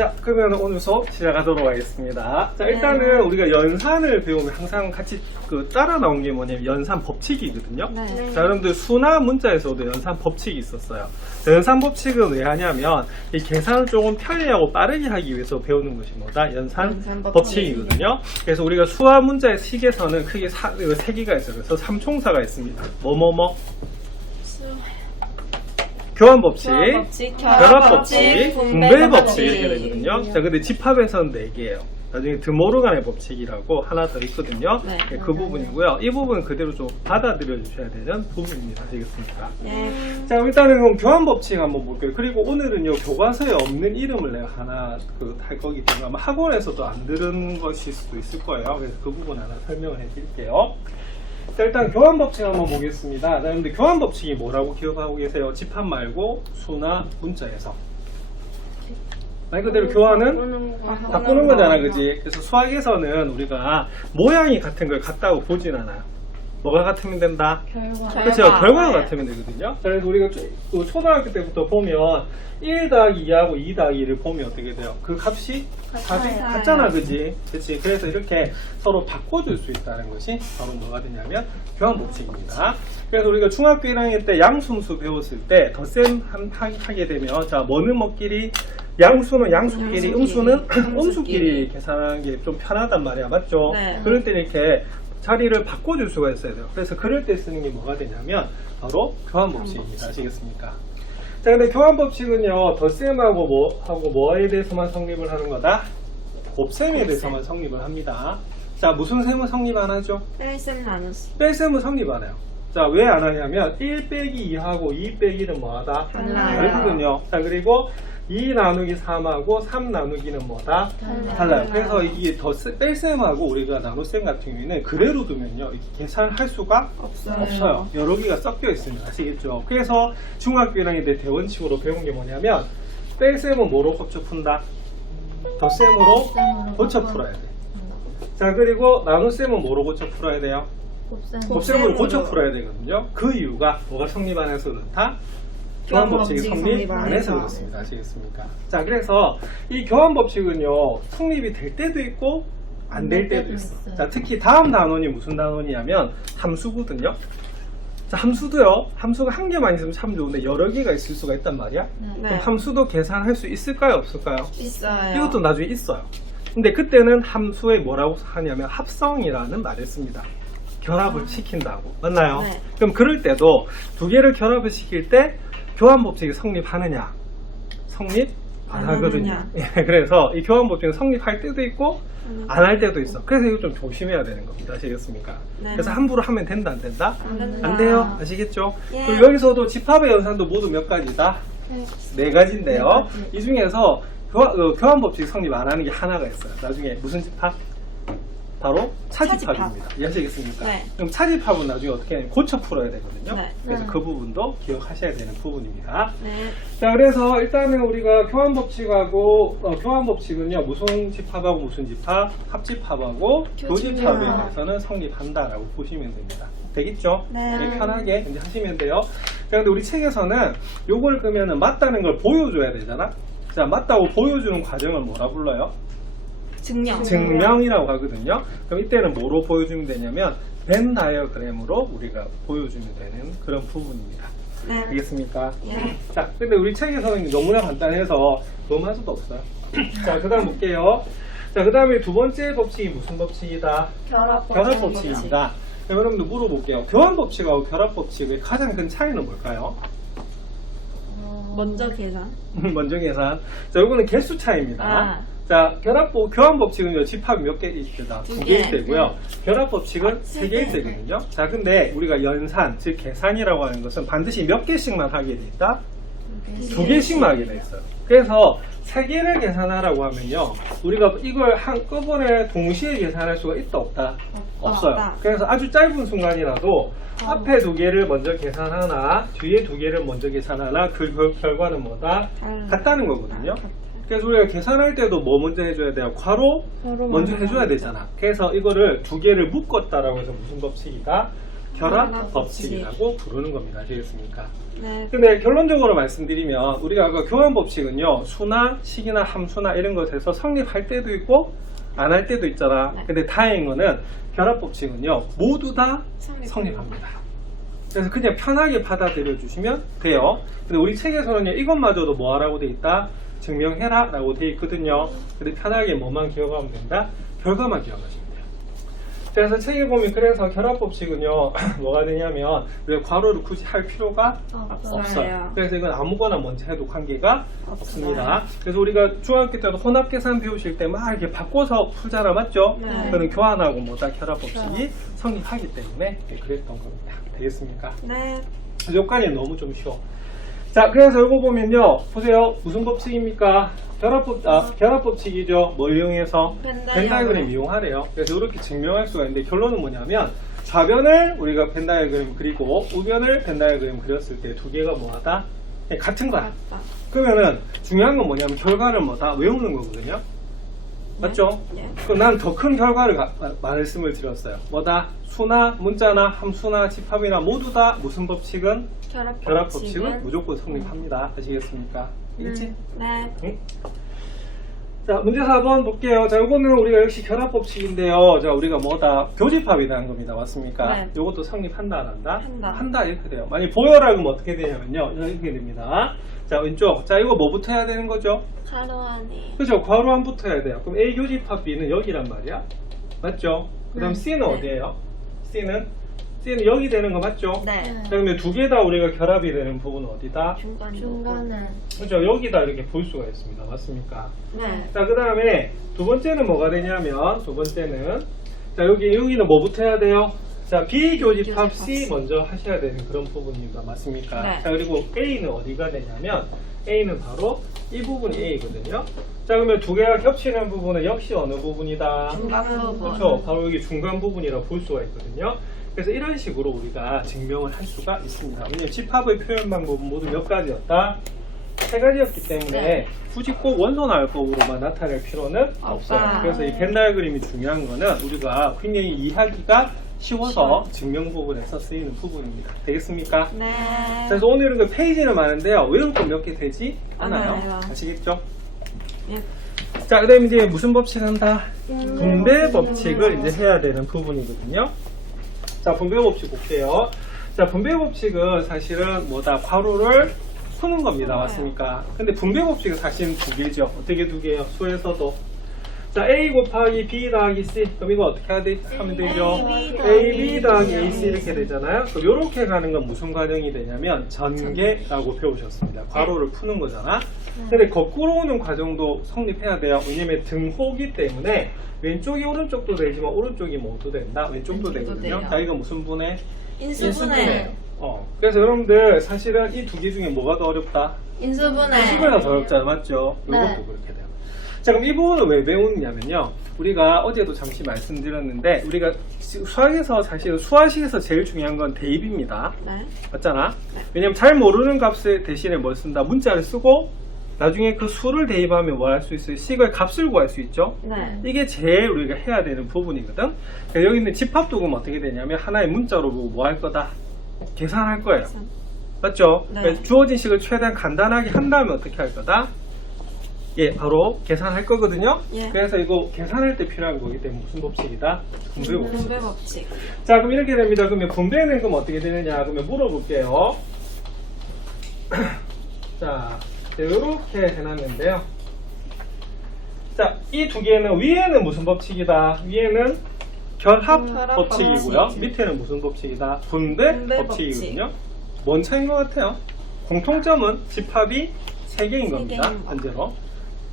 자, 그러면 오늘 수업 시작하도록 하겠습니다. 자, 일단은 우리가 연산을 배우면 항상 같이 따라 나온 게 뭐냐면 연산 법칙이거든요. 네. 자, 여러분들 수나 문자에서도 연산 법칙이 있었어요. 자, 연산 법칙은 왜 하냐면 이 계산을 조금 편리하고 빠르게 하기 위해서 배우는 것이 뭐다? 연산 법칙이거든요. 그래서 우리가 수와 문자의 식에서는 크게 세 개가 있어요. 그래서 삼총사가 있습니다. 뭐뭐뭐 교환법칙, 결합법칙, 분배법칙 이렇게 되거든요. 자, 근데 집합에서는 4개예요. 나중에 드모르간의 법칙이라고 하나 더 있거든요. 네. 그 부분이고요. 이 부분은 그대로 좀 받아들여 주셔야 되는 부분입니다. 되겠습니까? 네. 자, 일단은 그럼 교환법칙 한번 볼게요. 그리고 오늘은요, 교과서에 없는 이름을 내가 하나 할 거기 때문에 아마 학원에서도 안 들은 것일 수도 있을 거예요. 그래서 그 부분 하나 설명을 해 드릴게요. 자, 일단 교환법칙 한번 보겠습니다. 자, 근데 교환법칙이 뭐라고 기억하고 계세요? 집합 말고 수나 문자에서. 말 그대로 교환은 바꾸는 거잖아, 그지? 그래서 수학에서는 우리가 모양이 같은 걸 같다고 보진 않아요. 뭐가 같으면 된다? 그렇죠. 결과가 같으면 되거든요. 자, 그래서 우리가 초등학교 때부터 보면 1 더하기 2하고 2 더하기 2를 보면 어떻게 돼요? 그 값이 같잖아, 그지? 그치? 그래서 이렇게 서로 바꿔줄 수 있다는 것이 바로 뭐가 되냐면 교환법칙입니다. 그래서 우리가 중학교 1학년 때 양수음수 배웠을 때 덧셈 하게 되면, 자, 뭐는 뭐끼리? 양수는 양수끼리, 음수는 음수끼리 계산하는 게 좀 편하단 말이야. 맞죠? 네. 그럴 때 이렇게 자리를 바꿔줄 수가 있어야 돼요. 그래서 그럴 때 쓰는 게 뭐가 되냐면 바로 교환법칙입니다. 아시겠습니까? 자, 근데 교환법칙은요, 덧셈하고 뭐에 대해서만 성립을 하는 거다? 곱셈에 대해서만 성립을 합니다. 자, 무슨 셈은 성립 안 하죠? 뺄셈 나눴어. 뺄셈은 성립 안 해요. 자, 왜 안 하냐면 1 빼기 2하고 2 빼기 1은 뭐하다? 달라요. 다르거든요. 자, 그리고 2 나누기 3하고 3 나누기는 뭐다? 달라요. 그래서 이게 뺄셈하고 우리가 나눗셈 같은 경우에는 그대로 두면요, 이렇게 계산할 수가 없어요. 여러 개가 섞여 있습니다. 아시겠죠? 그래서 중학교 1학년 때 대원칙으로 배운 게 뭐냐면 뺄셈은 뭐로 고쳐 푼다? 덧셈으로 고쳐 풀어야 돼. 자, 그리고 나눗셈은 뭐로 고쳐 풀어야 돼요? 곱셈으로 고쳐 풀어야 되거든요. 그 이유가 뭐가 성립 안 해서 그렇다? 교환법칙이 성립 안 해서 그렇습니다. 아시겠습니까? 자, 그래서 이 교환법칙은요, 성립이 될 때도 있고 안 될 때도 있어. 자, 특히 다음 단원이 무슨 단원이냐면 함수거든요. 자, 함수도요, 함수가 한 개만 있으면 참 좋은데 여러 개가 있을 수가 있단 말이야. 그럼 함수도 계산할 수 있을까요, 없을까요? 있어요. 이것도 나중에 있어요. 근데 그때는 함수에 뭐라고 하냐면 합성이라는 말을 씁니다. 결합을 시킨다고. 맞나요? 네. 그럼 그럴 때도 두 개를 결합을 시킬 때 교환법칙이 성립하느냐? 성립 안 하거든요. 예, 그래서 이 교환법칙은 성립할 때도 있고 안 할 때도 있어. 그래서 이거 좀 조심해야 되는 겁니다. 아시겠습니까? 네. 그래서 함부로 하면 된다, 안 된다? 된다. 안 돼요. 아시겠죠? 예. 그리고 여기서도 집합의 연산도 모두 몇 가지다? 네 가지인데요. 이 중에서 교환법칙 성립 안 하는 게 하나가 있어요. 나중에 무슨 집합? 바로 차집합입니다. 이해하시겠습니까? 네. 그럼 차집합은 나중에 어떻게 하냐면 고쳐 풀어야 되거든요. 네. 그래서 그 부분도 기억하셔야 되는 부분입니다. 네. 자, 그래서 일단은 우리가 교환법칙하고 교환법칙은요, 무슨 집합하고 무슨 집합? 합집합하고 교집합에 대해서는 성립한다라고 보시면 됩니다. 되겠죠? 네. 편하게 이제 하시면 돼요. 그런데 우리 책에서는 요걸 그러면은 맞다는 걸 보여줘야 되잖아. 자, 맞다고 보여주는 과정을 뭐라 불러요? 증명이라고 하거든요. 그럼 이때는 뭐로 보여주면 되냐면 벤 다이어그램으로 우리가 보여주면 되는 그런 부분입니다. 네. 알겠습니까? 예. 자, 근데 우리 책에서는 너무나 간단해서 너무 할 수도 없어요. 자, 그 다음 볼게요. 자, 그 다음에 두 번째 법칙이 무슨 법칙이다? 결합법칙입니다. 자, 여러분들 물어볼게요. 교환법칙하고 결합법칙의 가장 큰 차이는 뭘까요? 먼저 계산. 먼저 계산. 자, 이거는 개수 차이입니다. 아. 자, 교환법칙은요, 집합이 몇 개 있다? 두 개일 때고요. 결합법칙은 세 개일 때거든요. 자, 근데 우리가 연산, 즉 계산이라고 하는 것은 반드시 몇 개씩만 하게 돼 있다? 두 개씩만 하게 돼 있어요. 그래서 세 개를 계산하라고 하면요, 우리가 이걸 한꺼번에 동시에 계산할 수가 있다, 없다? 없어요. 없다. 그래서 아주 짧은 순간이라도 앞에 두 개를 먼저 계산하나, 뒤에 두 개를 먼저 계산하나, 그 결과는 뭐다? 같다는 거거든요. 그래서 우리가 계산할 때도 뭐 먼저 해줘야 돼요? 괄호 먼저 해줘야 되잖아. 그래서 이거를 두 개를 묶었다라고 해서 무슨 법칙이다? 결합 법칙이라고 부르는 겁니다. 아시겠습니까? 네. 근데 결론적으로 말씀드리면 우리가 아까 교환 법칙은요, 수나 식이나 함수나 이런 것에서 성립할 때도 있고 안 할 때도 있잖아. 네. 근데 다행인 거는 결합 법칙은요 모두 다 성립합니다. 그래서 그냥 편하게 받아들여 주시면 돼요. 근데 우리 책에서는요, 이것마저도 뭐 하라고 돼 있다? 증명해라 라고 돼 있거든요. 근데 편하게 뭐만 기억하면 된다? 결과만 기억하시면 돼요. 그래서 책에 보면 그래서 결합법칙은요 뭐가 되냐면 왜 괄호를 굳이 할 필요가 없어요. 그래서 이건 아무거나 먼저 해도 관계가 없습니다. 그래서 우리가 중학교 때도 혼합계산 배우실 때 막 이렇게 바꿔서 풀잖아, 맞죠? 네. 그거는 교환하고 뭐다 결합법칙이 성립하기 때문에 그랬던 겁니다. 되겠습니까? 네. 요건이 너무 좀 쉬워. 자, 그래서 이거 보면요, 보세요. 무슨 법칙입니까? 결합법칙이죠. 뭘 이용해서? 벤 다이어그램 이용하래요. 그래서 이렇게 증명할 수가 있는데 결론은 뭐냐면 좌변을 우리가 벤 다이어그램 그리고 우변을 벤 다이어그램 그렸을 때 두 개가 뭐하다? 같은 거야. 그러면은 중요한 건 뭐냐면 결과를 뭐다 외우는 거거든요. 맞죠? 네. 그럼 난 더 큰 결과를 말씀을 드렸어요. 뭐다? 수나 문자나 함수나 집합이나 모두 다 무슨 법칙은? 결합 법칙은 무조건 성립합니다. 아시겠습니까? 알겠지? 네. 응? 자, 문제 4번 볼게요. 자, 이거는 우리가 역시 결합 법칙인데요. 자, 우리가 뭐다? 교집합이라는 겁니다. 맞습니까? 네. 이것도 성립한다, 안 한다? 한다. 이렇게 돼요. 만약 보여라 그러면 어떻게 되냐면요. 이렇게 됩니다. 자, 왼쪽. 자, 이거 뭐부터 해야 되는 거죠? 가로 안에. 그죠? 괄호 안부터 해야 돼요. 그럼 A 교집합 B는 여기란 말이야. 맞죠? 그 다음 C는 네. 어디예요? C는 여기 되는 거 맞죠? 네. 자, 그러면 두 개 다 우리가 결합이 되는 부분은 어디다? 중간은. 그죠? 여기다 이렇게 볼 수가 있습니다. 맞습니까? 네. 자, 그 다음에 두 번째는 뭐가 되냐면, 두 번째는, 자, 여기는 뭐부터 해야 돼요? 자, 비교집합 C 먼저 하셔야 되는 그런 부분입니다. 맞습니까? 네. 자, 그리고 A는 어디가 되냐면, A는 바로 이 부분이 A거든요. 자, 그러면 두 개가 겹치는 부분은 역시 어느 부분이다? 중간 부분. 그렇죠. 바로 여기 중간 부분이라고 볼 수가 있거든요. 그래서 이런 식으로 우리가 증명을 할 수가 있습니다. 왜냐면 집합의 표현 방법은 모두 몇 가지였다? 세 가지였기 때문에 네. 굳이 꼭 원소나열법으로만 나타낼 필요는 없어요. 그래서 이 벤 다이어그램이 중요한 거는 우리가 굉장히 이해하기가 쉬워서 증명 부분에서 쓰이는 부분입니다. 되겠습니까? 네. 그래서 오늘은 그 페이지는 많은데요. 외울 거 몇 개 되지 않아요. 않아요. 아시겠죠? 예. 자, 그 다음에 이제 무슨 법칙 한다? 분배 법칙을 이제 해야 되는 부분이거든요. 자, 분배 법칙 볼게요. 자, 분배 법칙은 사실은 뭐다? 괄호를 푸는 겁니다. 맞습니까? 근데 분배 법칙은 사실은 두 개죠. 어떻게 두 개요? 수에서도. 자, A 곱하기 B 더하기 C. 그럼 이거 어떻게 하면 되죠? A, B 더하기 AC 이렇게 되잖아요. 그럼 이렇게 가는 건 무슨 과정이 되냐면 전개라고 배우셨습니다. 괄호를 푸는 거잖아. 근데 거꾸로 오는 과정도 성립해야 돼요. 왜냐면 등호기 때문에 왼쪽이 오른쪽도 되지만 오른쪽이 모두 된다. 왼쪽도 되거든요. 돼요. 자, 이거 무슨 분해? 인수분해. 그래서 여러분들 사실은 이 두 개 중에 뭐가 더 어렵다? 인수분해. 수분해가 더 어렵잖아. 맞죠? 이것도 네. 그렇게 돼요. 자, 그럼 이 부분을 왜 배우느냐면요. 우리가 어제도 잠시 말씀드렸는데 우리가 수학에서 사실 수화식에서 제일 중요한 건 대입입니다. 네. 맞잖아? 왜냐면 잘 모르는 값을 대신에 뭘 쓴다? 문자를 쓰고 나중에 그 수를 대입하면 뭐 할 수 있어요? 식의 값을 구할 수 있죠? 네. 이게 제일 우리가 해야 되는 부분이거든. 그러니까 여기 있는 집합도 그럼 어떻게 되냐면 하나의 문자로 보고 뭐 할 거다? 계산할 거예요. 맞죠? 네. 그러니까 주어진 식을 최대한 간단하게 한 다음에 어떻게 할 거다? 예, 바로 계산할 거거든요. 예. 그래서 이거 계산할 때 필요한 거기 때문에 무슨 법칙이다? 분배 법칙. 분배 법칙. 자, 그럼 이렇게 됩니다. 그러면 분배는 그럼 어떻게 되느냐? 그러면 물어볼게요. 자, 이렇게 해놨는데요. 자, 이 두 개는 위에는 무슨 법칙이다? 위에는 결합 법칙이고요. 법칙. 밑에는 무슨 법칙이다? 분배 분배 법칙이거든요. 뭔 차이인 것 같아요? 공통점은 집합이 3개인 겁니다. 개인 거. 현재로.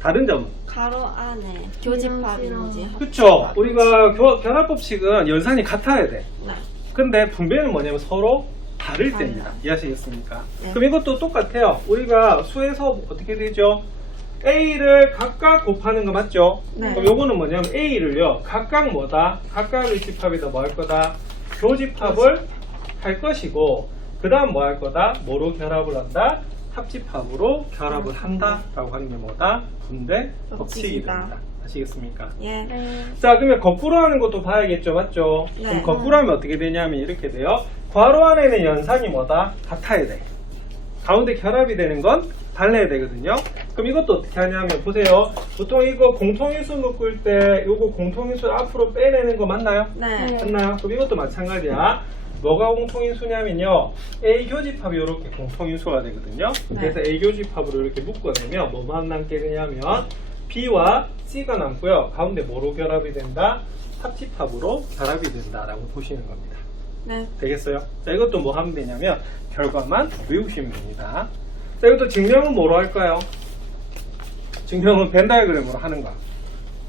다른 점은? 가로 안에 교집합인지. 그쵸. 우리가 결합 법칙은 연산이 같아야 돼. 네. 근데 분배는 뭐냐면 서로 다를 달라요. 때입니다. 이해하시겠습니까? 네. 그럼 이것도 똑같아요. 우리가 수에서 어떻게 되죠? A를 각각 곱하는 거 맞죠? 네. 그럼 요거는 뭐냐면 A를요, 각각 뭐다? 각각의 집합에다 뭐 할 거다? 교집합을 할 것이고, 그 다음 뭐 할 거다? 뭐로 결합을 한다? 합집합으로 결합을 한다 라고 하는 게 뭐다? 분배 법칙이 법칙이다. 됩니다. 아시겠습니까? 예. 네. 자, 그러면 거꾸로 하는 것도 봐야겠죠, 맞죠? 네. 그럼 거꾸로 하면 어떻게 되냐면 이렇게 돼요. 괄호 안에는 연산이 뭐다? 같아야 돼. 가운데 결합이 되는 건 달라야 되거든요. 그럼 이것도 어떻게 하냐면 보세요. 보통 이거 공통인수 묶을 때 요거 공통인수 앞으로 빼내는 거 맞나요? 네. 네. 맞나요? 그럼 이것도 마찬가지야. 뭐가 공통인수냐면요. A 교집합이 이렇게 공통인수가 되거든요. 네. 그래서 A 교집합으로 이렇게 묶어내면 뭐만 남게 되냐면 B와 C가 남고요. 가운데 뭐로 결합이 된다? 합집합으로 결합이 된다라고 보시는 겁니다. 네. 되겠어요? 자, 이것도 뭐 하면 되냐면 결과만 외우시면 됩니다. 자, 이것도 증명은 뭐로 할까요? 증명은 벤 다이어그램으로 하는 거야.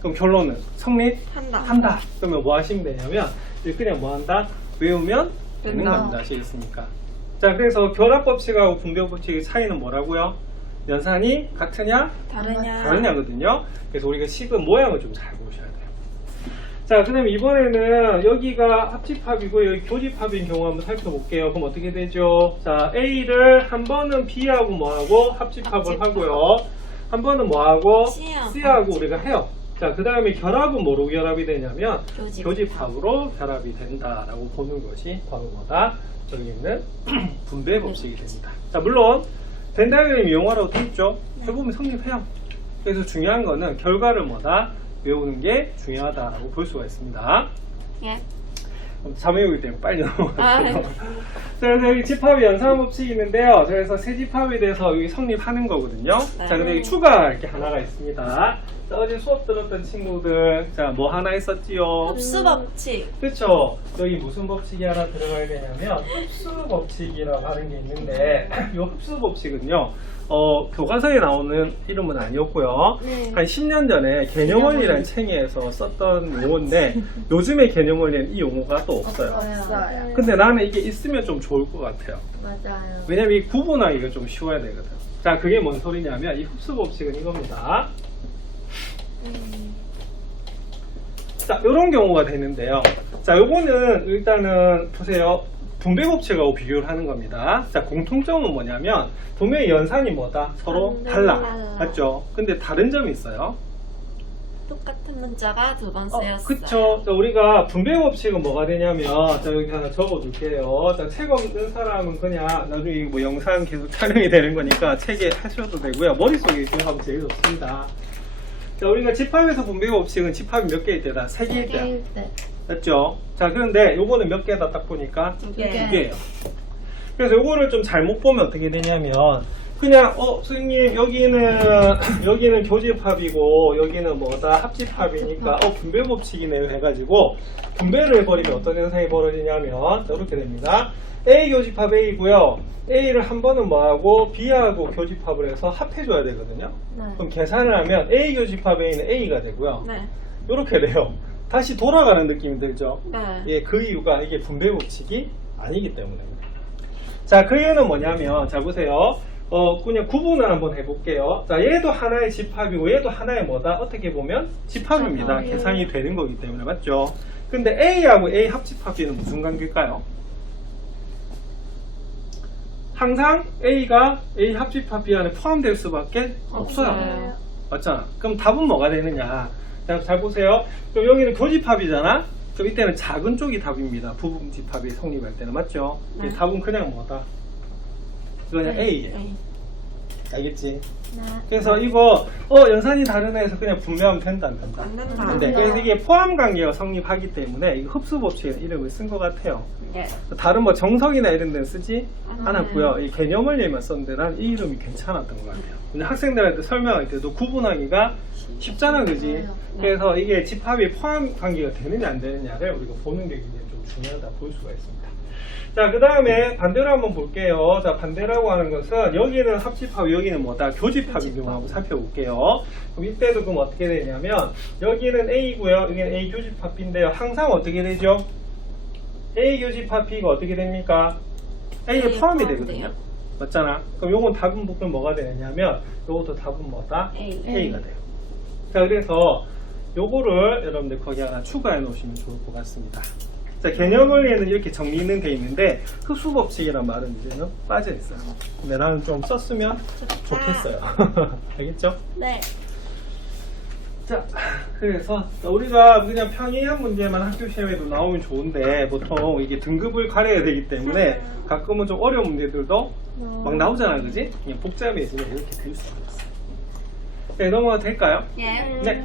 그럼 결론은 한다. 성립한다. 그러면 뭐 하시면 되냐면 이렇게 그냥 뭐 한다? 외우면 되는 된다. 겁니다. 아시겠습니까? 자, 그래서 결합법칙하고 분배법칙의 차이는 뭐라고요? 연산이 같으냐? 다르냐? 다르냐거든요. 그래서 우리가 식은 모양을 좀 잘 보셔야 돼요. 자, 그 다음에 이번에는 여기가 합집합이고 여기 교집합인 경우 한번 살펴볼게요. 그럼 어떻게 되죠? 자, A를 한 번은 B하고 뭐하고 합집합을 하고요. 한 번은 뭐하고 C하고. C하고 우리가 해요. 자, 그 다음에 결합은 뭐로 결합이 되냐면 교집합. 교집합으로 결합이 된다라고 보는 것이 바로 뭐다? 저기 있는 분배 법칙이 됩니다. 자, 물론 벤 다이어그램 이용하라고 돼 있죠. 해보면 성립해요. 그래서 중요한 거는 결과를 뭐다? 외우는 게 중요하다라고 볼 수가 있습니다. 예. 잠 외우기 때문에 빨리 아, 네. 넘어갈게요. 그래서 여기 집합이 연산 법칙이 있는데요. 그래서 세 집합에 대해서 여기 성립하는 거거든요. 네. 자, 근데 여기 추가 이렇게 하나가 있습니다. 자, 어제 수업 들었던 친구들, 자, 뭐 하나 있었지요? 흡수 법칙. 그쵸. 여기 무슨 법칙이 하나 들어가야 되냐면 흡수 법칙이라고 하는 게 있는데 이 흡수 법칙은요 교과서에 나오는 이름은 아니었고요. 네. 한 10년 전에 개념원리라는 책에서 썼던 용어인데 요즘에 개념원리는 이 용어가 또 없어요. 없어요. 근데 나는 이게 있으면 좀 좋을 것 같아요. 맞아요. 왜냐면 이 구분하기가 좀 쉬워야 되거든. 자, 그게 뭔 소리냐면 이 흡수 법칙은 이겁니다. 자, 이런 경우가 되는데요. 자, 요거는 일단은 보세요. 분배 법칙하고 비교를 하는 겁니다. 자, 공통점은 뭐냐면 분명히 연산이 뭐다? 서로 달라. 맞죠? 근데 다른 점이 있어요. 똑같은 문자가 두 번 쓰였어요. 그쵸. 자, 우리가 분배 법칙은 뭐가 되냐면, 자, 여기 하나 적어둘게요. 자, 책 없는 사람은 그냥 나중에 뭐 영상 계속 촬영이 되는 거니까 책에 하셔도 되고요. 머릿속에 기억하면 제일 좋습니다. 자, 우리가 집합에서 분배 법칙은 집합이 몇 개일 때다? 3개일 때야. 개일 때. 맞죠? 자, 그런데 요거는 몇 개다 딱 보니까 두 개. 2개예요. 그래서 요거를 좀 잘못 보면 어떻게 되냐면, 그냥 선생님 여기는 교집합이고 여기는 뭐다 합집합이니까 분배 법칙이네요 해가지고 분배를 해버리면 어떤 현상이 벌어지냐면 이렇게 됩니다. A 교집합 A고요. A를 한 번은 뭐하고 B하고 교집합을 해서 합해줘야 되거든요. 네. 그럼 계산을 하면 A 교집합 A는 A가 되고요. 네. 이렇게 돼요. 다시 돌아가는 느낌이 들죠. 네. 예, 그 이유가 이게 분배 법칙이 아니기 때문입니다. 자, 그 이유는 뭐냐면, 자, 보세요. 그냥 구분을 한번 해볼게요. 자, 얘도 하나의 집합이고, 얘도 하나의 뭐다? 어떻게 보면 집합입니다. 집합이에요. 계산이 되는 거기 때문에, 맞죠? 근데 A하고 A 합집합비는 무슨 관계일까요? 항상 A가 A 합집합비 안에 포함될 수밖에 없어요. 없어요. 맞잖아. 그럼 답은 뭐가 되느냐? 자, 잘 보세요. 그럼 여기는 교집합이잖아? 그럼 이때는 작은 쪽이 답입니다. 부분 집합이 성립할 때는. 맞죠? 네. 답은 그냥 뭐다? 그냥 네. A예요. 네. 알겠지? 네. 그래서 이거 연산이 다르네 해서 그냥 분배하면 된다 안 된다? 안 된다. 안 돼. 그래서 이게 포함 관계가 성립하기 때문에 이거 흡수 법칙의 이름을 쓴 것 같아요. 예. 다른 뭐 정석이나 이런 데는 쓰지 안 않았고요. 이 개념원리만 썼는데 난 이 이름이 괜찮았던 것 같아요. 근데 학생들한테 설명할 때도 구분하기가 쉽잖아, 그지? 맞아요. 그래서 이게 집합이 포함 관계가 되느냐 안 되느냐를 우리가 보는 게 굉장히 좀 중요하다 볼 수가 있습니다. 자, 그 다음에 반대로 한번 볼게요. 자, 반대라고 하는 것은 여기는 합집합, 여기는 뭐다? 교집합인 경우 한번 살펴볼게요. 그럼 이때도 그럼 어떻게 되냐면 여기는 A고요. 여기는 A 교집합 B인데요. 항상 어떻게 되죠? A 교집합 B가 어떻게 됩니까? A에 A에 포함이 포함돼요. 되거든요. 맞잖아. 그럼 요건 답은 그럼 뭐가 되느냐면 요것도 답은 뭐다? A. A가 돼요. 자, 그래서 요거를 여러분들 거기 하나 추가해 놓으시면 좋을 것 같습니다. 자, 개념원리에는 이렇게 정리는 돼 있는데 흡수 법칙이란 말은 이제는 빠져 있어요. 근데 나는 좀 썼으면 좋겠어요. 알겠죠? 네. 자, 그래서 우리가 그냥 평이한 문제만 학교 시험에도 나오면 좋은데 보통 이게 등급을 가려야 되기 때문에 가끔은 좀 어려운 문제들도 막 나오잖아요, 그지? 그냥 복잡해지면 이렇게 될 수가 있어요. 네, 넘어가도 될까요? 예. 네.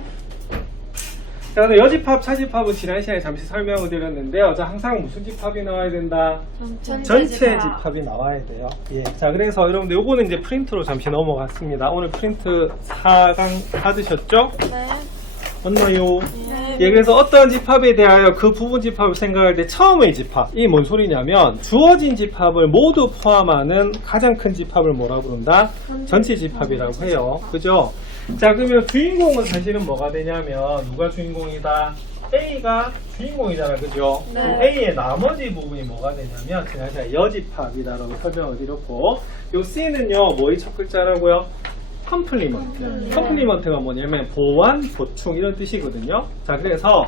자, 그래서 여집합, 차집합은 지난 시간에 잠시 설명을 드렸는데요. 자, 항상 무슨 집합이 나와야 된다? 전체 집합이 나와야 돼요. 예. 자, 그래서 여러분들 요거는 이제 프린트로 잠시 넘어갔습니다. 오늘 프린트 4강 받으셨죠? 네. 맞나요? 네. 예, 그래서 어떤 집합에 대하여 그 부분 집합을 생각할 때 처음의 집합, 이 뭔 소리냐면 주어진 집합을 모두 포함하는 가장 큰 집합을 뭐라 부른다? 전체 집합이라고 해요. 그죠? 자, 그러면 주인공은 사실은 뭐가 되냐면 누가 주인공이다? A가 주인공이잖아, 그죠? 네. 그럼 A의 나머지 부분이 뭐가 되냐면 지난 시간에 여집합이다라고 설명을 드렸고, 요 C는요 뭐의 첫 글자라고요? 컴플리먼트. 컴플리먼트가 뭐냐면 보완, 보충 이런 뜻이거든요. 자, 그래서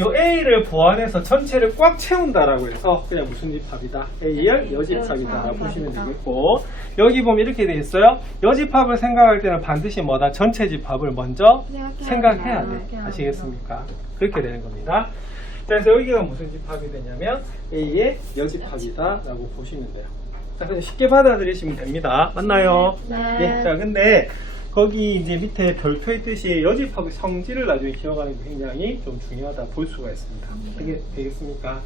요 A를 보완해서 전체를 꽉 채운다라고 해서 그냥 무슨 집합이다? A의 여집합이다라고 보시면 되겠고, 여기 보면 이렇게 돼 있어요. 여집합을 생각할 때는 반드시 뭐다? 전체 집합을 먼저 생각해야 돼. 아시겠습니까? 그렇게 되는 겁니다. 그래서 여기가 무슨 집합이 되냐면 A의 여집합이다라고 보시면 돼요. 자, 그냥 쉽게 받아들이시면 됩니다. 맞나요? 네. 예. 자, 근데 거기 이제 밑에 별표의 뜻이 여집합의 성질을 나중에 기억하는 게 굉장히 좀 중요하다 볼 수가 있습니다. 이게 되겠습니까?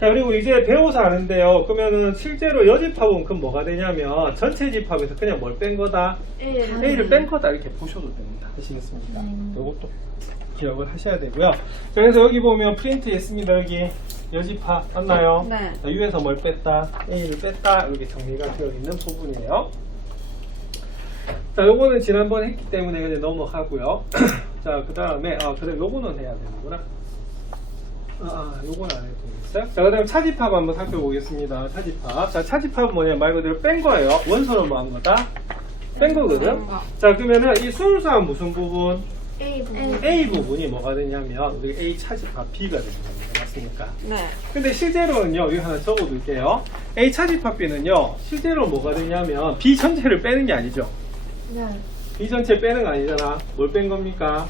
자, 그리고 이제 배워서 아는데요. 그러면은 실제로 여집합은 그럼 뭐가 되냐면 전체 집합에서 그냥 뭘 뺀 거다? A를 뺀 거다 이렇게 보셔도 됩니다. 아시겠습니까? 이것도 기억을 하셔야 되고요. 자, 그래서 여기 보면 프린트 했습니다. 여기 여집합 맞나요? 네. 자, U에서 뭘 뺐다? A를 뺐다 이렇게 정리가 되어 있는 부분이에요. 자, 요거는 지난번에 했기 때문에 그냥 넘어가고요. 자, 그 다음에 그래 요거는 해야 되는구나. 요거는 안 해도 되겠어요? 자, 그 다음에 차집합 한번 살펴보겠습니다. 차집합. 자, 차집합은 뭐냐 말 그대로 뺀 거예요. 원소는 뭐 한 거다? 뺀 거거든. 자, 그러면은 이 순수한 무슨 부분? A 부분이 뭐가 되냐면 우리 A 차집합 B가 되는 겁니다. 맞습니까? 네. 근데 실제로는요, 여기 하나 적어둘게요. A 차집합 B는요, 실제로 뭐가 되냐면 B 전체를 빼는 게 아니죠. 네. B 전체 빼는 거 아니잖아. 뭘 뺀 겁니까?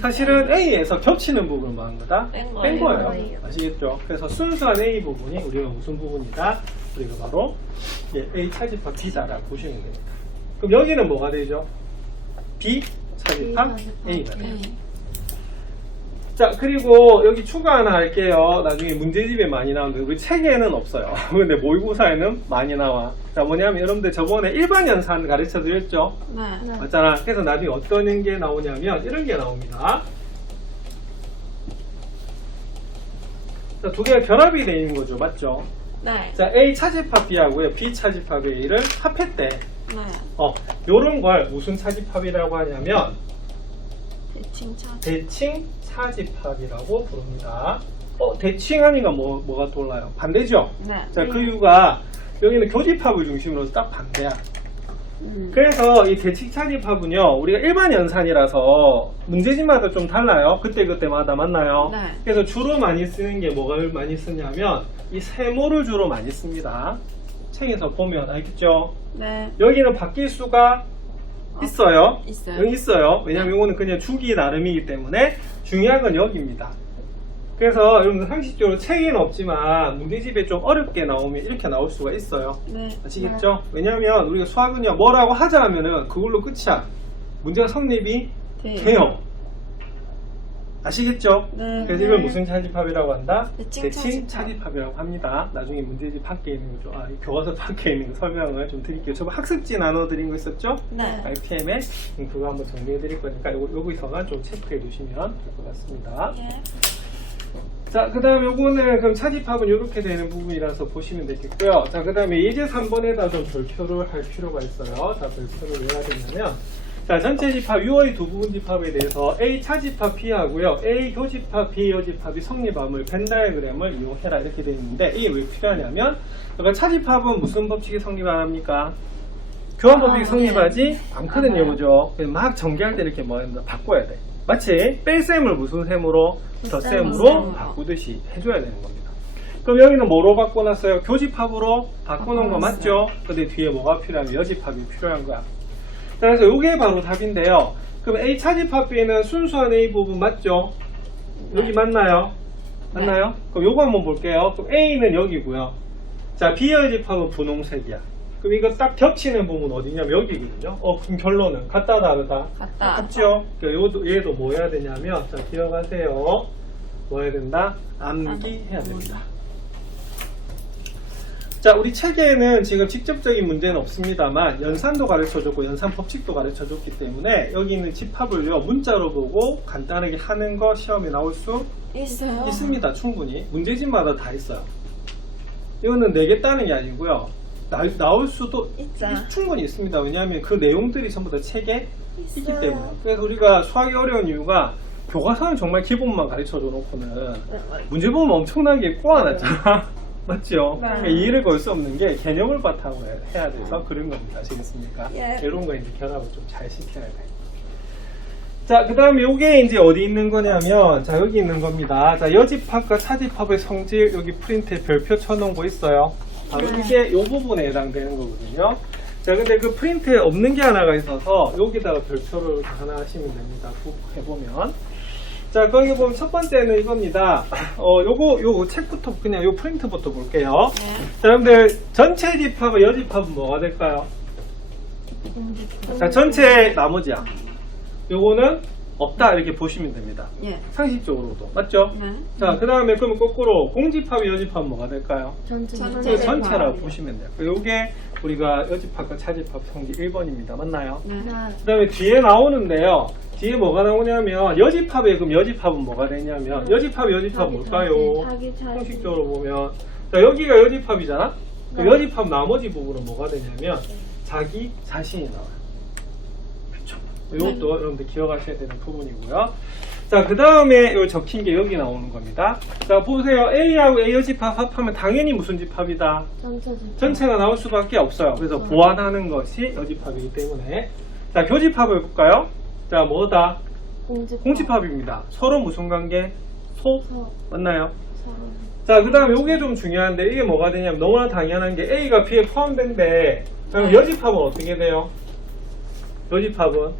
사실은 A에서 겹치는 부분을 뭐 한 거다? 뺀 거예요. 거예요. 아시겠죠? 그래서 순수한 A 부분이 우리가 무슨 부분이다? 우리가 바로 A 차집합 B다라고 보시면 됩니다. 그럼 여기는 뭐가 되죠? B 차집합 A가 돼요. 자, 그리고 여기 추가 하나 할게요. 나중에 문제집에 많이 나오는데 우리 책에는 없어요. 근데 모의고사에는 많이 나와. 자, 뭐냐면 여러분들 저번에 일반 연산 가르쳐 드렸죠? 네. 맞잖아. 그래서 나중에 어떤 게 나오냐면 이런 게 나옵니다. 자, 두 개가 결합이 되어 있는 거죠. 맞죠? 네. 자, A 차집합 B하고요. B 차집합 A를 합했대. 네. 요런 걸 무슨 차집합이라고 하냐면 대칭차. 대칭 차집합이라고 부릅니다. 대칭 하니까 뭐가 떠올라요? 반대죠? 네. 자, 그 이유가 여기는 교집합을 중심으로 딱 반대야. 그래서 이 대칭 차집합은요, 우리가 일반 연산이라서 문제집마다 좀 달라요. 그때마다 맞나요? 네. 그래서 주로 많이 쓰는 게 뭐가 많이 쓰냐면 이 세모를 주로 많이 씁니다. 책에서 보면 알겠죠? 네. 여기는 바뀔 수가 있어요. 있어요. 여기 있어요. 왜냐면 이거는 그냥 주기 나름이기 때문에 중요한 건 여기입니다. 그래서 여러분들 상식적으로 책에는 없지만 문제집에 좀 어렵게 나오면 이렇게 나올 수가 있어요. 네. 아시겠죠? 왜냐면 우리가 수학은요, 뭐라고 하자 하면은 그걸로 끝이야. 문제가 성립이 돼요. 아시겠죠? 네. 그래서 이걸 무슨 차집합이라고 한다? 대칭 차집합이라고 합니다. 나중에 문제집 밖에 있는 거 좀, 교과서 밖에 있는 거 설명을 좀 드릴게요. 저번 학습지 나눠드린 거 있었죠? 네. RPM에 그거 한번 정리해 드릴 거니까 여기서만 좀 체크해 두시면 될 것 같습니다. 예. 자, 그 다음에 요거는 그럼 차집합은 이렇게 되는 부분이라서 보시면 되겠고요. 자, 그 다음에 예제 3번에다 좀 별표를 할 필요가 있어요. 자, 별표를 왜 해야 되냐면, 자, 전체 집합, U의 두 부분 집합에 대해서 A 차집합 B하고요, A 교집합, B 여집합이 성립함을 벤 다이어그램을 이용해라 이렇게 되어 있는데, 이게 왜 필요하냐면, 그러니까 차집합은 무슨 법칙이 성립 안 합니까? 교환 법칙이 성립하지 않거든요, 그죠? 막 전개할 때 이렇게 뭐 바꿔야 돼. 마치 뺄셈을 무슨 셈으로? 덧셈으로 바꾸듯이 해줘야 되는 겁니다. 그럼 여기는 뭐로 바꿔놨어요? 교집합으로 바꿔놓은 거 맞죠? 근데 뒤에 뭐가 필요하면 여집합이 필요한 거야. 자, 그래서 요게 바로 답인데요. 그럼 A 차집합 B는 순수한 A 부분 맞죠? 여기 맞나요? 맞나요? 그럼 요거 한번 볼게요. 그럼 A는 여기고요. 자, B의 집합은 분홍색이야. 그럼 이거 딱 겹치는 부분 어디냐면 여기거든요. 그럼 결론은 같다 다르다? 같다. 같죠? 그러니까 얘도 뭐 해야 되냐면, 자, 기억하세요. 뭐 해야 된다? 암기해야 됩니다. 자, 우리 책에는 지금 직접적인 문제는 없습니다만 연산도 가르쳐줬고 연산 법칙도 가르쳐줬기 때문에 여기 있는 집합을요 문자로 보고 간단하게 하는 거 시험에 나올 수 있어요. 있습니다. 충분히 문제집마다 다 있어요. 이거는 내겠다는 게 아니고요. 나올 수도 충분히 있습니다. 왜냐하면 그 내용들이 전부 다 책에 있기 때문에. 그래서 우리가 수학이 어려운 이유가 교과서는 정말 기본만 가르쳐줘 놓고는 문제 보면 엄청나게 꼬아놨잖아. 맞죠? 네. 이해를 걸 수 없는 게 개념을 바탕으로 해야 돼서 그런 겁니다. 아시겠습니까? 예. 이런 거 이제 결합을 좀 잘 시켜야 돼. 자, 그 다음에 요게 이제 어디 있는 거냐면, 자, 여기 있는 겁니다. 자, 여집합과 차집합의 성질, 여기 프린트에 별표 쳐놓은 거 있어요. 바로 이게 요 부분에 해당되는 거거든요. 자, 근데 그 프린트에 없는 게 하나가 있어서 여기다가 별표를 이렇게 하나 하시면 됩니다. 쭉 해보면. 자, 거기 보면 첫 번째는 이겁니다. 요거 책부터 그냥 요 프린트부터 볼게요. 자, 여러분들 전체 집합과 여집합은 뭐가 될까요? 자, 전체 나머지야. 요거는 없다 이렇게 보시면 됩니다. 예. 상식적으로도 맞죠? 네. 자, 그 다음에 그러면 거꾸로 공집합이 여집합은 뭐가 될까요? 전체. 전체라고 보시면 돼요. 요게 우리가 여집합과 차집합 성질 1번입니다. 맞나요? 네. 그 다음에 뒤에 나오는데요. 뒤에 뭐가 나오냐면 여집합에 그럼 여집합은 뭐가 되냐면 여집합 뭘까요? 형식적으로 보면 자, 여기가 여집합이잖아? 그럼 여집합 나머지 부분은 뭐가 되냐면 자기 자신이 나와요. 그쵸? 이것도 여러분들 기억하셔야 되는 부분이고요. 자, 그 다음에 요 적힌 게 여기 나오는 겁니다. 자, 보세요. A하고 A 여집합 합하면 당연히 무슨 집합이다? 전체가 나올 수밖에 없어요. 그래서 보완하는 것이 여집합이기 때문에. 자, 교집합을 볼까요? 자, 뭐다? 공집합입니다. 서로 무슨 관계? 소? 맞나요? 자, 그 다음 요게 좀 중요한데 이게 뭐가 되냐면 너무나 당연한 게 A가 B에 포함된데 그럼 여집합은 어떻게 돼요? 여집합은?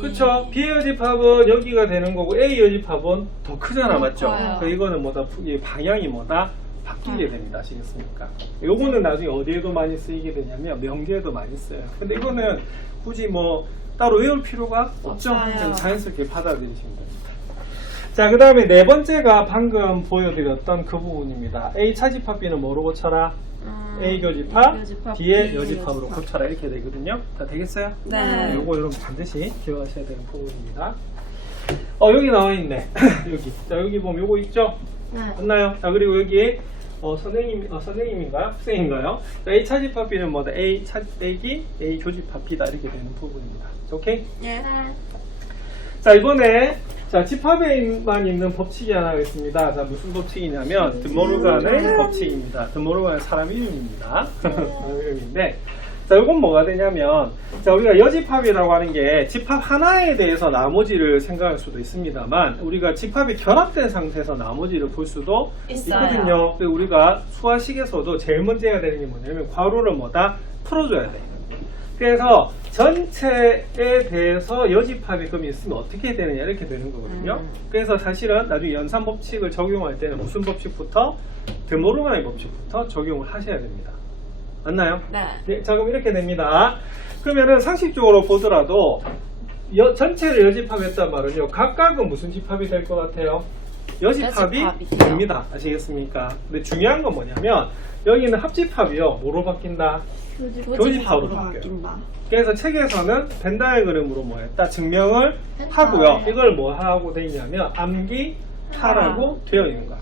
그쵸? B의 여집합은 여기가 되는 거고 A 여집합은 더 크잖아. 맞죠? 그러니까 이거는 뭐다? 이 방향이 뭐다? 바뀌게 됩니다. 아시겠습니까? 요거는 나중에 어디에도 많이 쓰이게 되냐면 명계에도 많이 써요. 근데 이거는 굳이 뭐 따로 외울 필요가 없죠? 그냥 자연스럽게 받아들이시면 됩니다. 자, 그 다음에 네 번째가 방금 보여드렸던 그 부분입니다. A 차집합 B는 뭐로 고쳐라? A 교집합, B의 여집합으로 고쳐라 이렇게 되거든요. 자, 되겠어요? 네. 요거 여러분 반드시 기억하셔야 되는 부분입니다. 여기 나와 있네. 여기. 자, 여기 보면 요거 있죠? 맞나요? 자, 그리고 여기 선생님인가요? 학생인가요? 자, A 차집합 B는 뭐다? A 교집합 B다 이렇게 되는 부분입니다. 오케이? 예. 자, 이번에 자, 집합에만 있는 법칙이 하나가 있습니다. 자, 무슨 법칙이냐면 드모르간의 법칙입니다. 드모르간의 사람 이름입니다. 사람 이름인데 자, 이건 뭐가 되냐면 자, 우리가 여집합이라고 하는 게 집합 하나에 대해서 나머지를 생각할 수도 있습니다만 우리가 집합이 결합된 상태에서 나머지를 볼 수도 있거든요. 그래서 우리가 수화식에서도 제일 먼저 해야 되는 게 뭐냐면 괄호를 뭐다? 풀어줘야 돼. 그래서 전체에 대해서 여집합이 그럼 있으면 어떻게 되느냐 이렇게 되는 거거든요. 그래서 사실은 나중에 연산 법칙을 적용할 때는 무슨 법칙부터? 드모르간의 법칙부터 적용을 하셔야 됩니다. 맞나요? 네. 자, 그럼 이렇게 됩니다. 그러면은 상식적으로 보더라도 전체를 여집합했단 말은요. 각각은 무슨 집합이 될 것 같아요? 여집합이 됩니다. 아시겠습니까? 근데 중요한 건 뭐냐면 여기는 합집합이요. 뭐로 바뀐다? 교집합으로 바뀐다. 그래서 책에서는 벤 다이어그램으로 뭐 했다? 증명을 하고요. 이걸 뭐 하고 되어 있냐면 암기하라고 되어 있는 거야.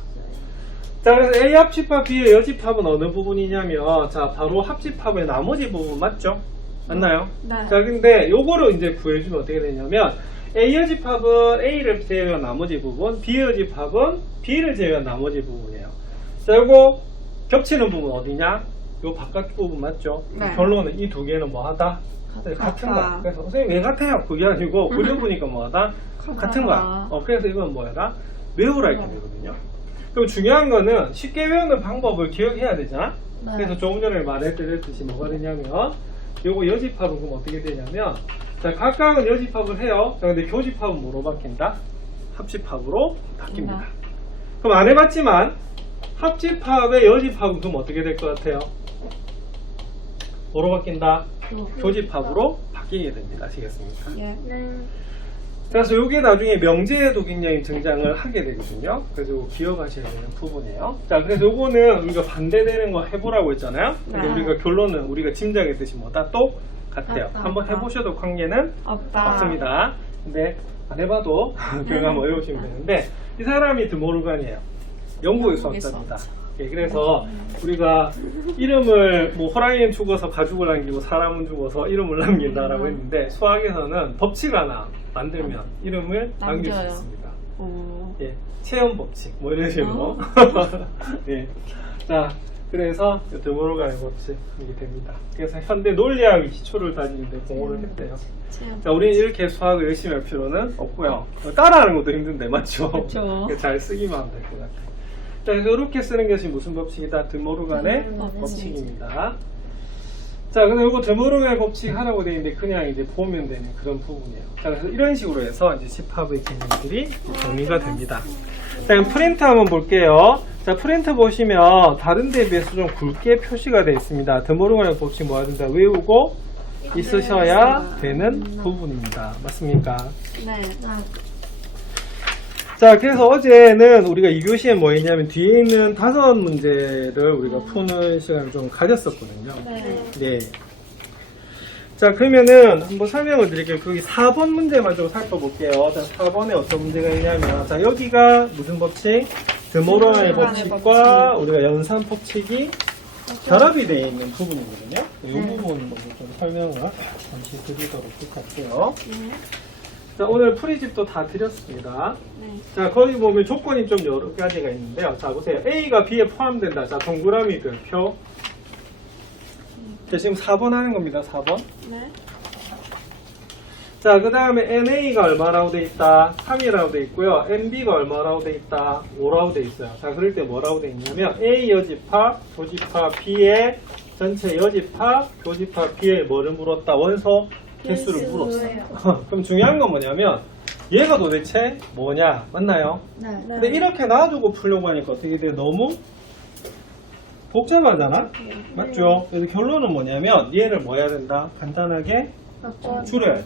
자, 그래서 A 합집합, B의 여집합은 어느 부분이냐면 자, 바로 합집합의 나머지 부분 맞죠? 맞나요? 네. 자, 근데 요거를 이제 구해주면 어떻게 되냐면 A 여집합은 A를 제외한 나머지 부분, B 여집합은 B를 제외한 나머지 부분이에요. 자, 요거 겹치는 부분 어디냐? 요 바깥 부분 맞죠? 네. 결론은 이 두 개는 뭐하다? 같은 거야. 그래서 선생님 왜 같아요? 그게 아니고 그려보니까 뭐하다? 같은 거야. 그래서 이건 뭐야다? 외우라 이렇게 되거든요. 그럼 중요한 거는 쉽게 외우는 방법을 기억해야 되잖아? 그래서 조금 전에 말했듯이 뭐가 되냐면 요거 여집합은 그럼 어떻게 되냐면, 자, 각각은 여집합을 해요. 자, 근데 교집합은 뭐로 바뀐다? 합집합으로 바뀝니다. 그럼 안 해봤지만, 합집합의 여집합은 그럼 어떻게 될 것 같아요? 뭐로 바뀐다? 교집합으로 바뀌게 됩니다. 아시겠습니까? 예. 그래서 이게 나중에 명제에도 굉장히 등장을 하게 되거든요. 그래서 이거 기억하셔야 되는 부분이에요. 자, 그래서 요거는 우리가 반대되는 거 해보라고 했잖아요. 근데 네. 우리가 결론은 우리가 짐작했듯이 뭐다? 똑같아요. 똑같다. 한번 해보셔도 관계는 없다. 없습니다. 근데 안 해봐도 결과 한번 외우시면 되는데, 이 사람이 드모르간이에요. 영국의 수학자입니다. 예, 그래서 우리가 이름을 뭐 호랑이는 죽어서 가죽을 남기고 사람은 죽어서 이름을 남긴다라고 했는데, 수학에서는 법칙 하나 만들면 이름을 남길 수 남겨요. 있습니다. 오. 예, 체험 법칙 뭐 이런 식으로. 예. 자, 그래서 드모르간의 법칙 이게 됩니다. 그래서 현대 논리학의 기초를 다지는데 공헌을 했대요. 자, 우리는 이렇게 수학을 열심히 할 필요는 없고요. 따라하는 것도 힘든데, 맞죠? 그쵸. 잘 쓰기만 하면 될 것 같아요. 자, 그래서 이렇게 쓰는 것이 무슨 법칙이다? 드모르간의 드모르간의 법칙입니다. 자, 근데 이거 드모르간의 법칙 하라고 되어 있는데 그냥 이제 보면 되는 그런 부분이에요. 자, 그래서 이런 식으로 해서 이제 집합의 개념들이 정리가 됩니다. 자, 그럼 프린트 한번 볼게요. 자, 프린트 보시면 다른 데 비해서 좀 굵게 표시가 되어 있습니다. 드모르간의 법칙 뭐 하든가 외우고 있으셔야 되는 부분입니다. 맞습니까? 네. 자, 그래서 어제는 우리가 2교시에 뭐 했냐면 뒤에 있는 5문제를 우리가 푸는 시간을 좀 가졌었거든요. 네. 자, 그러면은 한번 설명을 드릴게요. 거기 4번 문제만 좀 살펴볼게요. 자, 4번에 어떤 문제가 있냐면, 자, 여기가 무슨 법칙? 드모르간의 법칙과 우리가 연산 법칙이 결합이 되어 있는 부분이거든요. 이 부분으로 좀 설명을 잠시 드리도록 할게요. 자, 오늘 프리집도 다 드렸습니다. 자, 거기 보면 조건이 좀 여러 가지가 있는데요. 자, 보세요. A가 B에 포함된다. 자, 동그라미 별표. 자, 지금 4번 하는 겁니다. 4번. 네. 자, 그 다음에 NA가 얼마라고 돼 있다? 3이라고 돼 있고요. NB가 얼마라고 돼 있다? 5라고 돼 있어요. 자, 그럴 때 뭐라고 돼 있냐면 A 여집합, 교집합 B의 전체 여집합, 교집합 B에 뭐를 물었다? 원소 개수를 물었어. 그럼 중요한 건 뭐냐면 얘가 도대체 뭐냐? 맞나요? 근데 이렇게 놔두고 풀려고 하니까 어떻게 돼요? 너무 복잡하잖아? 맞죠? 그래서 결론은 뭐냐면 얘를 뭐 해야 된다? 간단하게 줄여야 돼.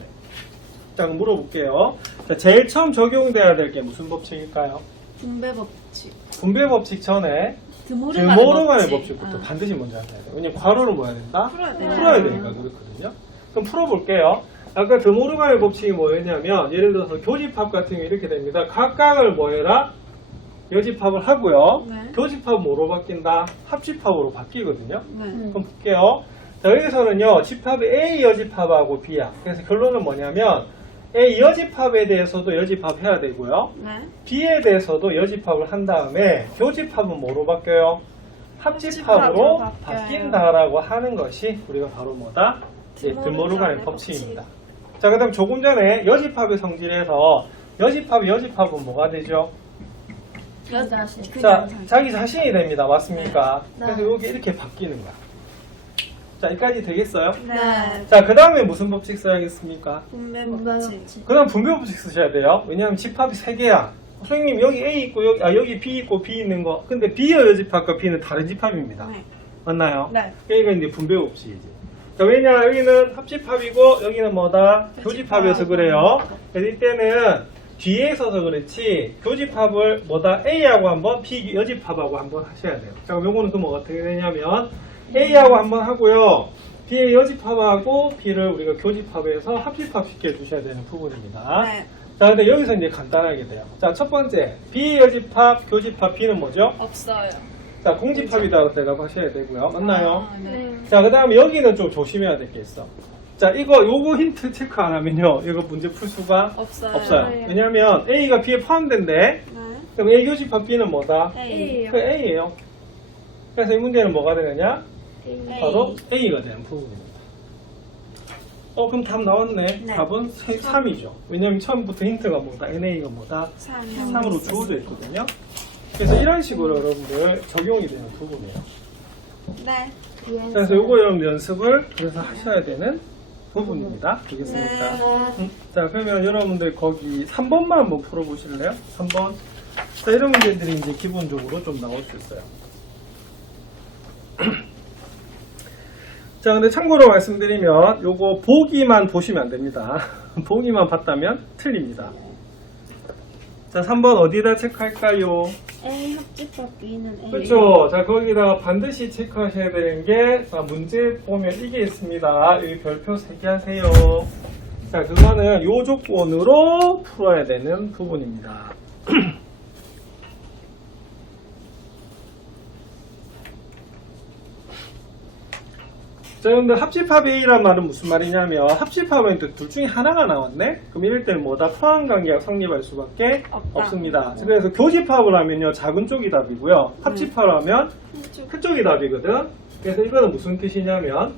자, 그럼 물어볼게요. 자, 제일 처음 적용돼야 될 게 무슨 법칙일까요? 분배 법칙. 분배 법칙 전에 드모르간의 법칙부터 반드시 먼저 하셔야 돼요. 왜냐면 괄호를 뭐 해야 된다? 풀어야 되니까 그렇거든요. 그럼 풀어볼게요. 아까 드모르간의 법칙이 뭐였냐면, 예를 들어서 교집합 같은 경우 이렇게 됩니다. 각각을 뭐 해라? 여집합을 하고요. 네. 교집합은 뭐로 바뀐다? 합집합으로 바뀌거든요. 네. 그럼 볼게요. 자, 여기서는요, 집합이 A 여집합하고 B야. 그래서 결론은 뭐냐면, A 여집합에 대해서도 여집합해야 되고요. 네. B에 대해서도 여집합을 한 다음에, 교집합은 뭐로 바뀌어요? 합집합으로 바뀌어요. 바뀐다라고 하는 것이 우리가 바로 뭐다? 드모르간의 법칙입니다. 자, 그 다음 조금 전에 여집합의 성질에서 여집합은 뭐가 되죠? 자, 자기 자신이 됩니다. 맞습니까? 그래서 여기 이렇게 바뀌는 거야. 자, 여기까지 되겠어요? 네. 자, 그 다음에 무슨 법칙 써야겠습니까? 분배 법칙. 그 다음 분배 법칙 쓰셔야 돼요. 왜냐하면 집합이 3개야. 선생님, 여기 A 있고, 여기 B 있고, B 있는 거. 근데 B의 여집합과 B는 다른 집합입니다. 네. 맞나요? 네. 여기가 이제 분배 법칙이지. 자, 왜냐, 여기는 합집합이고, 여기는 뭐다? 교집합이어서 그래요. 그래서 이때는 뒤에 있어서 그렇지, 교집합을 뭐다? A하고 한번, B 여집합하고 한번 하셔야 돼요. 자, 그럼 요거는 그럼 어떻게 되냐면, A하고 한번 하고요. B의 여집합하고 B를 우리가 교집합에서 합집합 시켜 주셔야 되는 부분입니다. 네. 자, 근데 여기서 이제 간단하게 돼요. 자, 첫 번째, B의 여집합, 교집합, B는 뭐죠? 없어요. 자, 공집합이다 대답하셔야 되고요. 맞나요? 네. 자, 그 다음에 여기는 좀 조심해야 될 게 있어. 자, 요거 힌트 체크 안 하면요. 이거 문제 풀 수가 없어요. 왜냐면 A가 B에 포함된대. 네. 그럼 A 교집합 B는 뭐다? A. 그 A예요. 그래서 이 문제는 뭐가 되느냐? 바로 A가 되는 부분입니다. 그럼 답 나왔네. 네. 답은 3이죠. 왜냐면 처음부터 힌트가 뭐다? NA가 뭐다? 3으로 주어져 있거든요. 그래서 이런 식으로 여러분들 적용이 되는 부분이에요. 네. 자, 그래서 요거 여러분 연습을 그래서 하셔야 되는 부분입니다. 되겠습니까? 자, 그러면 여러분들 거기 3번만 한번 풀어보실래요? 3번. 자, 이런 문제들이 이제 기본적으로 좀 나올 수 있어요. 자, 근데 참고로 말씀드리면 요거 보기만 보시면 안 됩니다. 보기만 봤다면 틀립니다. 자, 3번 어디다 체크할까요? A 합집합 B는 A. 그렇죠. 자, 거기다가 반드시 체크하셔야 되는 게, 자, 문제 보면 이게 있습니다. 여기 별표 3개 하세요. 자, 그거는 요 조건으로 풀어야 되는 부분입니다. 자, 근데 합집합 A란 말은 무슨 말이냐면, 합집합은 둘 중에 하나가 나왔네? 그럼 이럴 때는 뭐다? 포함관계가 성립할 수밖에 없다. 없습니다. 그래서 교집합을 하면요, 작은 쪽이 답이고요. 합집합을 하면 큰 쪽이 답이거든. 그래서 이거는 무슨 뜻이냐면,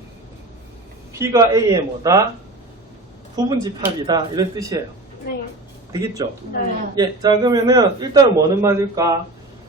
B가 A의 뭐다? 부분집합이다. 이런 뜻이에요. 네. 되겠죠? 네. 예, 자, 그러면은, 일단은 뭐는 맞을까?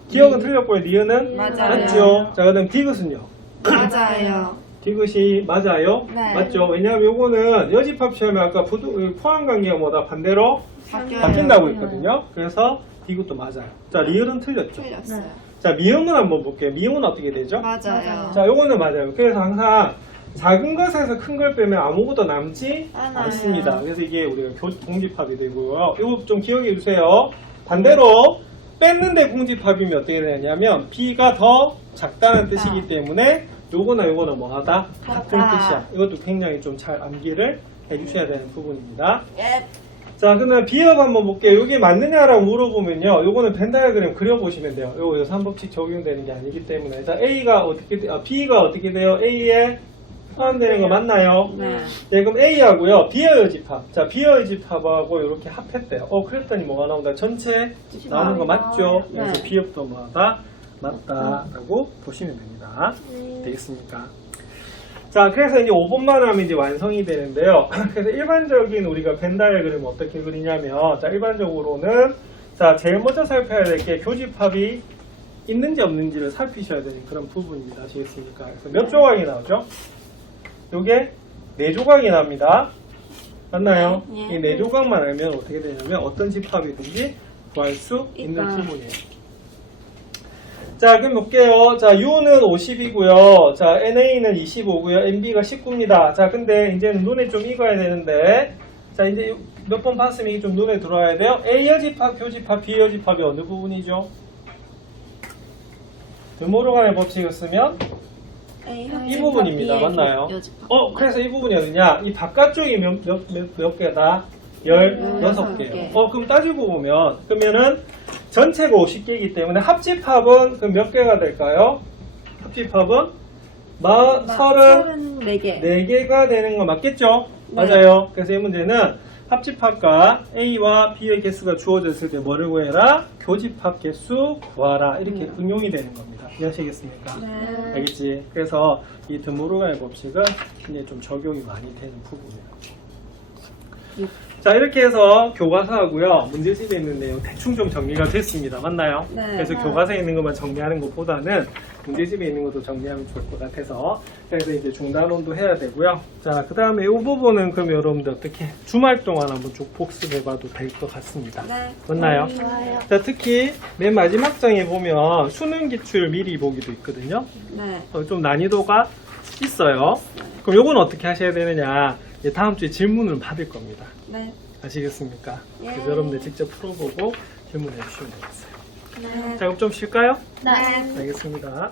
기억은 틀렸고요. 니은은? 맞아요. 맞죠? 자, 그다음 디귿은요? 맞아요. 디귿이 맞아요? 네. 맞죠? 왜냐하면 요거는 여집합 시험에 아까 포함관계가 뭐다? 반대로 바뀌어요. 바뀐다고 했거든요. 그래서 디귿도 맞아요. 자, 리을은 틀렸죠? 틀렸어요. 자, 미음은 한번 볼게요. 미음은 어떻게 되죠? 맞아요. 자, 요거는 맞아요. 그래서 항상 작은 것에서 큰 걸 빼면 아무것도 남지 않아요. 않습니다. 그래서 이게 우리가 공집합이 되고요. 이거 좀 기억해 주세요. 반대로 뺐는데 공집합이면 어떻게 되냐면 B가 더 작다는 뜻이기 때문에 요거나 요거는 뭐하다? 같은 같다. 뜻이야. 이것도 굉장히 좀 잘 암기를 해주셔야 되는 부분입니다. 예. 자, 그러면 B업 한번 볼게요. 이게 맞느냐라고 물어보면요. 요거는 벤 다이어그램 그려보시면 돼요. 요거 여산법칙 적용되는 게 아니기 때문에. 자, B가 어떻게 돼요? A에 포함되는 거 맞나요? 네. 네, 그럼 A하고요. B의 여집합. 자, B의 여집합하고 이렇게 합했대요. 그랬더니 뭐가 나온다? 전체 나오는 거 맞죠? 네. 그래서 B업도 뭐다? 맞다라고 보시면 됩니다. 되겠습니까? 자, 그래서 이제 5번만 하면 이제 완성이 되는데요. 그래서 일반적인 우리가 벤 다이어그램 어떻게 그리냐면, 자, 일반적으로는, 자, 제일 먼저 살펴야 될 게 교집합이 있는지 없는지를 살피셔야 되는 그런 부분입니다. 아시겠습니까? 그래서 몇 조각이 나오죠? 요게 4조각이 납니다. 맞나요? 예. 이 4조각만 알면 어떻게 되냐면 어떤 집합이든지 구할 수 있는 있다. 부분이에요. 자, 그럼 볼게요. 자, U는 50이고요. 자, NA는 25고요. NB가 19입니다. 자, 근데 이제는 눈에 좀 익어야 되는데, 자, 이제 몇 번 봤으면 이게 좀 눈에 들어와야 돼요. A여 집합, 교집합, B여 집합이 어느 부분이죠? 드모르간의 법칙을 쓰면 이 부분입니다. 맞나요? 그래서 이 부분이 어디냐? 이 바깥쪽이 몇 개다? 16개예요. 그럼 따지고 보면, 그러면은 전체가 50개이기 때문에 합집합은 그럼 몇 개가 될까요? 합집합은 34개. 4개가 되는 거 맞겠죠? 네. 맞아요. 그래서 이 문제는 합집합과 A와 B의 개수가 주어졌을 때 뭐를 구해라? 교집합 개수 구하라. 이렇게 응용이 되는 겁니다. 이해하시겠습니까? 네. 알겠지? 그래서 이 드모르간의 법칙은 굉장히 좀 적용이 많이 되는 부분이에요. 자, 이렇게 해서 교과서하고요, 문제집에 있는 내용 대충 좀 정리가 됐습니다. 맞나요? 네. 그래서 교과서에 있는 것만 정리하는 것보다는 문제집에 있는 것도 정리하면 좋을 것 같아서, 그래서 이제 중단원도 해야 되고요. 자, 그 다음에 이 부분은 그럼 여러분들 어떻게 주말 동안 한번 쭉 복습해봐도 될 것 같습니다. 네. 맞나요? 좋아요. 자, 특히 맨 마지막 장에 보면 수능 기출 미리 보기도 있거든요. 네. 좀 난이도가 있어요. 그럼 요건 어떻게 하셔야 되느냐? 이제 다음 주에 질문을 받을 겁니다. 네. 아시겠습니까? 예. 그래서 여러분들 직접 풀어보고 질문해 주시면 되겠어요. 네. 자, 그럼 좀 쉴까요? 네. 알겠습니다.